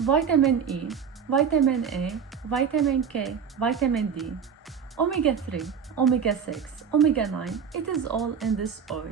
vitamin E, vitamin A, vitamin K, vitamin D, omega 3, omega 6, omega 9, it is all in this oil.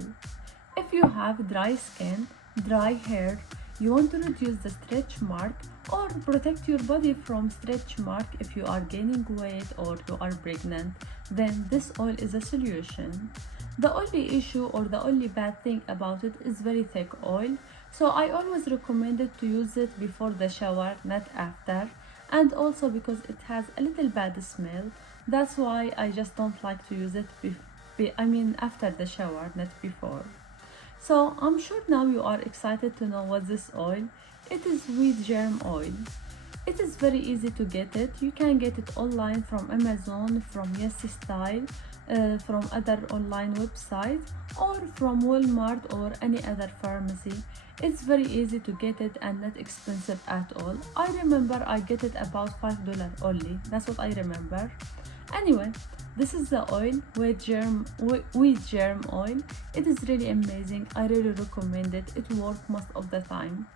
If you have dry skin, dry hair, you want to reduce the stretch mark or protect your body from stretch mark if you are gaining weight or you are pregnant, then this oil is a solution. The only issue or the only bad thing about it is very thick oil, so I always recommend it to use it before the shower, not after, and also because it has a little bad smell. That's why I just don't like to use it after the shower, not before. So I'm sure now you are excited to know what this oil. It is wheat germ oil. It is very easy to get it. You can get it online from Amazon, from Yes Style, from other online websites, or from Walmart or any other pharmacy. It's very easy to get it and not expensive at all. I remember I get it about $5 only. That's what I remember. Anyway, this is the oil, wheat germ oil. It is really amazing. I really recommend it. It works most of the time.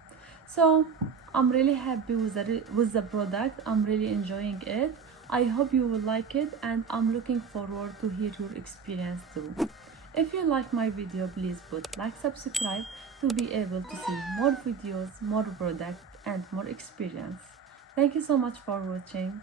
So I'm really happy with the product. I'm really enjoying it. I hope you will like it, and I'm looking forward to hear your experience too. If you like my video, please put like, subscribe to be able to see more videos, more products, and more experience. Thank you so much for watching.